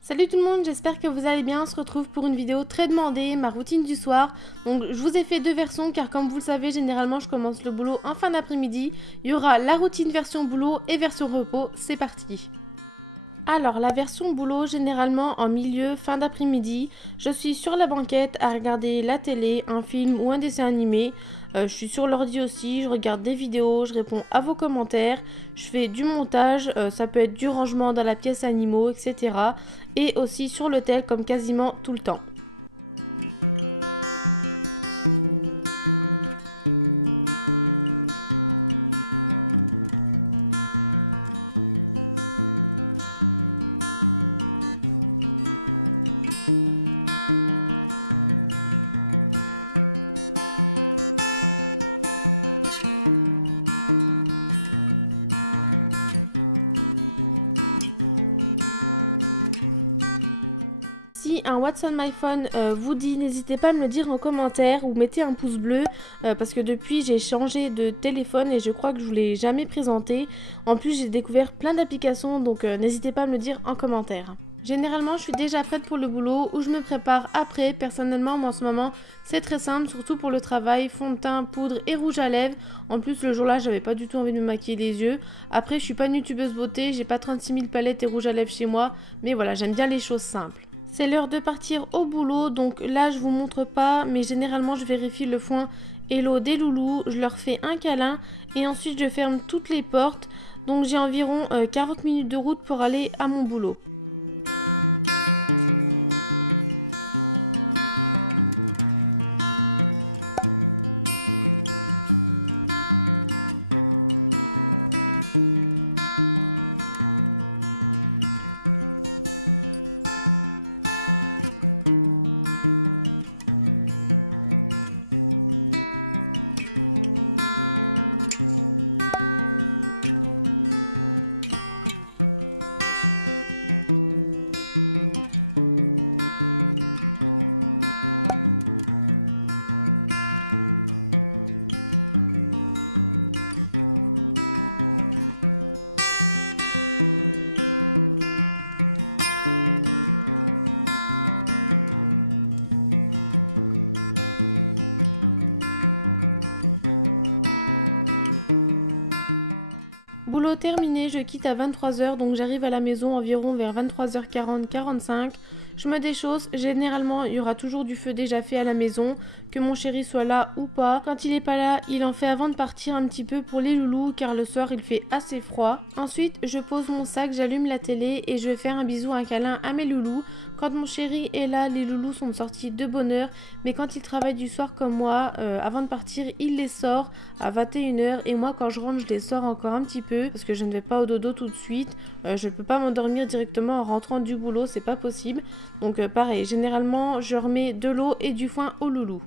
Salut tout le monde, j'espère que vous allez bien. On se retrouve pour une vidéo très demandée, ma routine du soir. Donc je vous ai fait deux versions car comme vous le savez, généralement je commence le boulot en fin d'après-midi. Il y aura la routine version boulot et version repos, c'est parti. Alors la version boulot, généralement en milieu, fin d'après-midi, je suis sur la banquette à regarder la télé, un film ou un dessin animé. Je suis sur l'ordi aussi, je regarde des vidéos, je réponds à vos commentaires, je fais du montage, ça peut être du rangement dans la pièce animaux, etc. Et aussi sur le tel comme quasiment tout le temps. Un What's on my phone vous dit, n'hésitez pas à me le dire en commentaire ou mettez un pouce bleu parce que depuis j'ai changé de téléphone et je crois que je vous l'ai jamais présenté. En plus j'ai découvert plein d'applications donc n'hésitez pas à me le dire en commentaire. Généralement je suis déjà prête pour le boulot ou je me prépare après. Personnellement moi en ce moment c'est très simple, surtout pour le travail, fond de teint, poudre et rouge à lèvres. En plus le jour-là j'avais pas du tout envie de me maquiller les yeux. Après je suis pas une youtubeuse beauté, j'ai pas 36 000 palettes et rouge à lèvres chez moi. Mais voilà, j'aime bien les choses simples. C'est l'heure de partir au boulot, donc là je vous montre pas, mais généralement je vérifie le foin et l'eau des loulous, je leur fais un câlin et ensuite je ferme toutes les portes. Donc j'ai environ 40 minutes de route pour aller à mon boulot. Terminé, je quitte à 23 h, donc j'arrive à la maison environ vers 23h40-45. Je me déchausse, généralement il y aura toujours du feu déjà fait à la maison, que mon chéri soit là ou pas. Quand il est pas là, il en fait avant de partir un petit peu pour les loulous car le soir il fait assez froid. Ensuite je pose mon sac, j'allume la télé et je vais faire un bisou, un câlin à mes loulous. Quand mon chéri est là, les loulous sont sortis de bonne heure, mais quand il travaille du soir comme moi, avant de partir il les sort à 21 h et moi quand je rentre je les sors encore un petit peu parce que je ne vais pas au dodo tout de suite. Je ne peux pas m'endormir directement en rentrant du boulot, c'est pas possible. Donc pareil, généralement je remets de l'eau et du foin au loulou.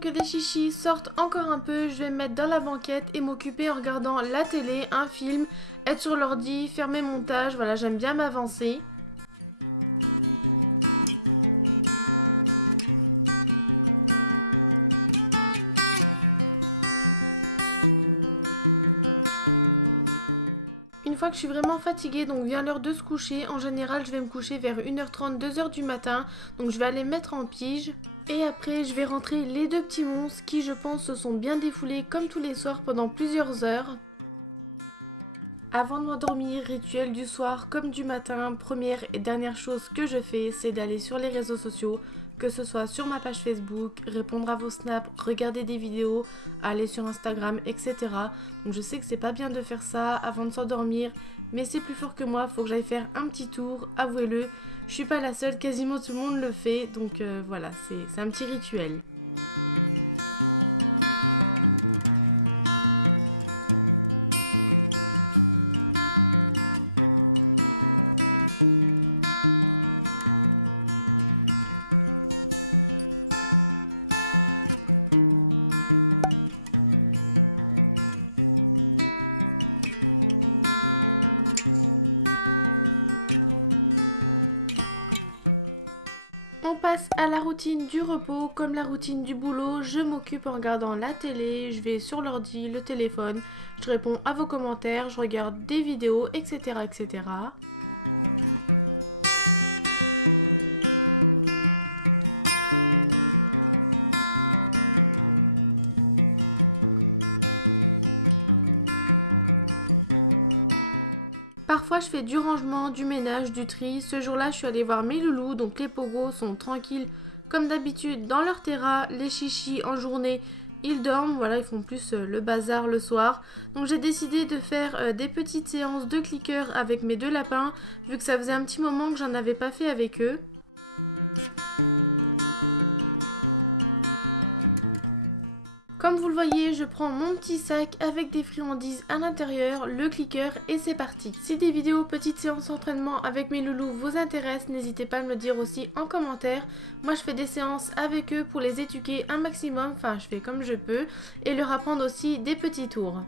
Que les chichis sortent encore un peu, je vais me mettre dans la banquette et m'occuper en regardant la télé, un film, être sur l'ordi, faire mes montages, voilà, j'aime bien m'avancer. Une fois que je suis vraiment fatiguée, donc vient l'heure de se coucher. En général, je vais me coucher vers 1h30, 2h du matin. Donc je vais aller me mettre en pige. Et après, je vais rentrer les deux petits monstres qui, je pense, se sont bien défoulés comme tous les soirs pendant plusieurs heures. Avant de m'endormir, rituel du soir comme du matin, première et dernière chose que je fais, c'est d'aller sur les réseaux sociaux, que ce soit sur ma page Facebook, répondre à vos snaps, regarder des vidéos, aller sur Instagram, etc. Donc je sais que c'est pas bien de faire ça avant de s'endormir, mais c'est plus fort que moi, faut que j'aille faire un petit tour, avouez-le. Je suis pas la seule, quasiment tout le monde le fait, donc voilà, c'est un petit rituel. À la routine du repos, comme la routine du boulot, je m'occupe en regardant la télé, je vais sur l'ordi, le téléphone, je réponds à vos commentaires, je regarde des vidéos, etc. etc. Parfois je fais du rangement, du ménage, du tri. Ce jour-là je suis allée voir mes loulous, donc les pogos sont tranquilles comme d'habitude dans leur terrain. Les chichis en journée ils dorment, voilà, ils font plus le bazar le soir. Donc j'ai décidé de faire des petites séances de clicker avec mes deux lapins, vu que ça faisait un petit moment que j'en avais pas fait avec eux. Comme vous le voyez, je prends mon petit sac avec des friandises à l'intérieur, le clicker et c'est parti. Si des vidéos petites séances d'entraînement avec mes loulous vous intéressent, n'hésitez pas à me le dire aussi en commentaire. Moi je fais des séances avec eux pour les éduquer un maximum, enfin je fais comme je peux, et leur apprendre aussi des petits tours.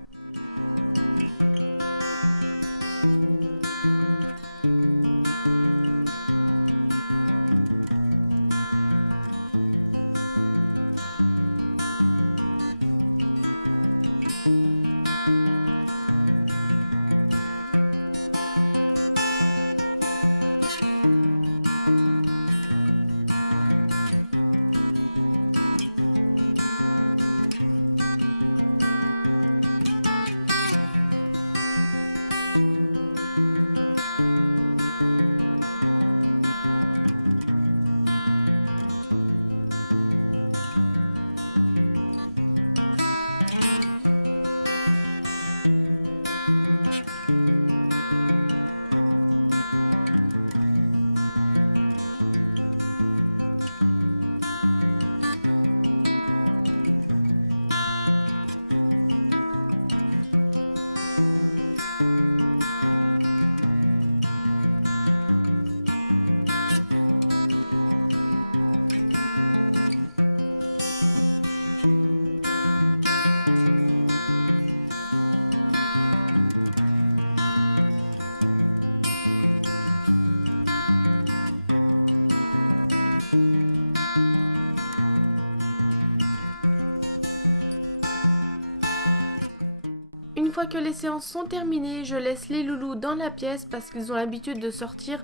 Une fois que les séances sont terminées, je laisse les loulous dans la pièce parce qu'ils ont l'habitude de sortir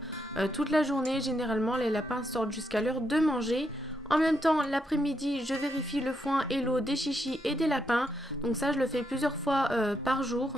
toute la journée. Généralement, les lapins sortent jusqu'à l'heure de manger. En même temps, l'après-midi, je vérifie le foin et l'eau des chichis et des lapins. Donc ça, je le fais plusieurs fois par jour.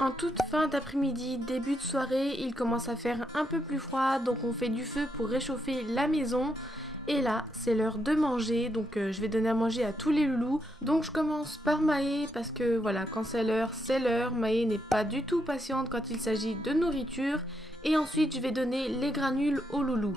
En toute fin d'après-midi, début de soirée, il commence à faire un peu plus froid, donc on fait du feu pour réchauffer la maison. Et là, c'est l'heure de manger, donc je vais donner à manger à tous les loulous. Donc je commence par Maë, parce que voilà, quand c'est l'heure, c'est l'heure. Maë n'est pas du tout patiente quand il s'agit de nourriture. Et ensuite, je vais donner les granules aux loulous.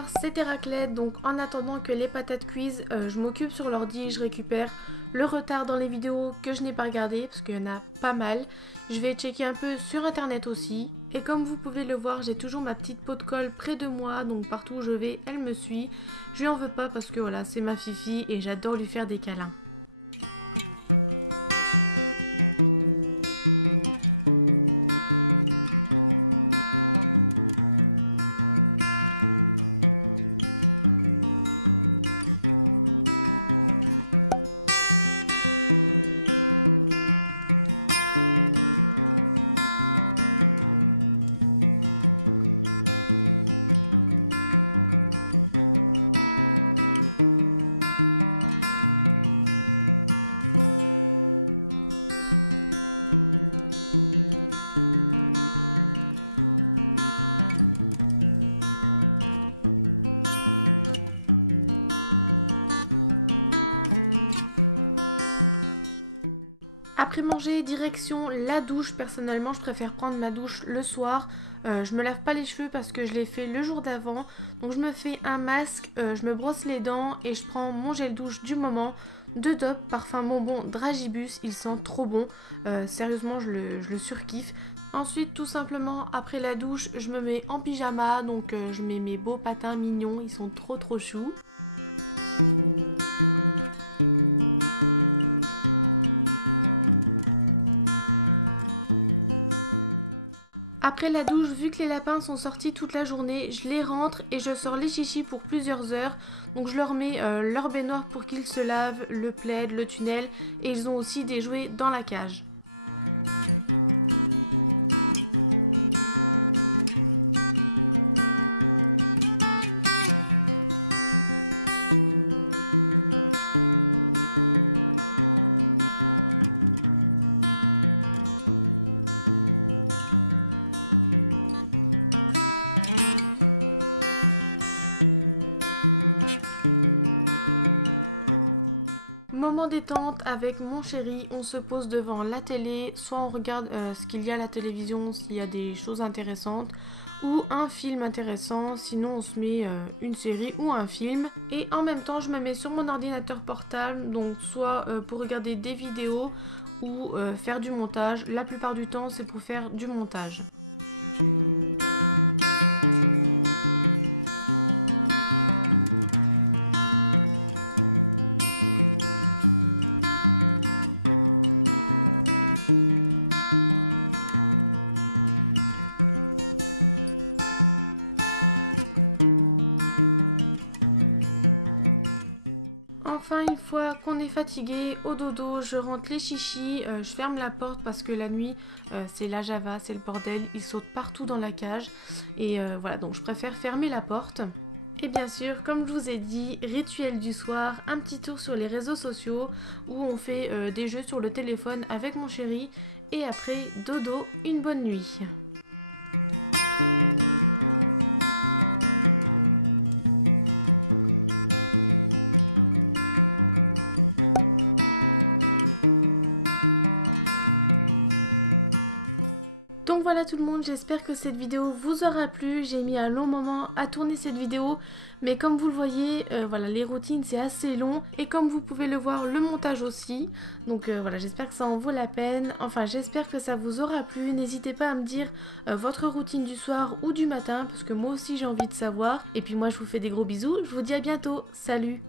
soir c'était raclette, donc en attendant que les patates cuisent, je m'occupe sur l'ordi, je récupère le retard dans les vidéos que je n'ai pas regardées parce qu'il y en a pas mal. Je vais checker un peu sur internet aussi. Et comme vous pouvez le voir, j'ai toujours ma petite peau de colle près de moi, donc partout où je vais, elle me suit. Je lui en veux pas parce que voilà, c'est ma fifi et j'adore lui faire des câlins. Après manger, direction la douche. Personnellement, je préfère prendre ma douche le soir. Je me lave pas les cheveux parce que je l'ai fait le jour d'avant. Donc je me fais un masque, je me brosse les dents et je prends mon gel douche du moment de Dove parfum bonbon Dragibus. Il sent trop bon. Sérieusement, je le surkiffe. Ensuite, tout simplement, après la douche, je me mets en pyjama. Donc je mets mes beaux patins mignons. Ils sont trop choux. Après la douche, vu que les lapins sont sortis toute la journée, je les rentre et je sors les chichis pour plusieurs heures. Donc je leur mets leur baignoire pour qu'ils se lavent, le plaid, le tunnel et ils ont aussi des jouets dans la cage. Détente avec mon chéri, on se pose devant la télé, soit on regarde ce qu'il y a à la télévision, s'il y a des choses intéressantes, ou un film intéressant, sinon on se met une série ou un film. Et en même temps je me mets sur mon ordinateur portable, donc soit pour regarder des vidéos ou faire du montage. La plupart du temps c'est pour faire du montage. Fatiguée, au dodo, je rentre les chichis, je ferme la porte parce que la nuit c'est la java, c'est le bordel, ils sautent partout dans la cage et voilà, donc je préfère fermer la porte. Et bien sûr, comme je vous ai dit, rituel du soir, un petit tour sur les réseaux sociaux où on fait des jeux sur le téléphone avec mon chéri et après dodo, une bonne nuit. Voilà tout le monde, j'espère que cette vidéo vous aura plu. J'ai mis un long moment à tourner cette vidéo, mais comme vous le voyez, voilà, les routines c'est assez long et comme vous pouvez le voir, le montage aussi. Donc voilà, j'espère que ça en vaut la peine. Enfin, j'espère que ça vous aura plu. N'hésitez pas à me dire votre routine du soir ou du matin parce que moi aussi j'ai envie de savoir. Et puis moi je vous fais des gros bisous, je vous dis à bientôt, salut!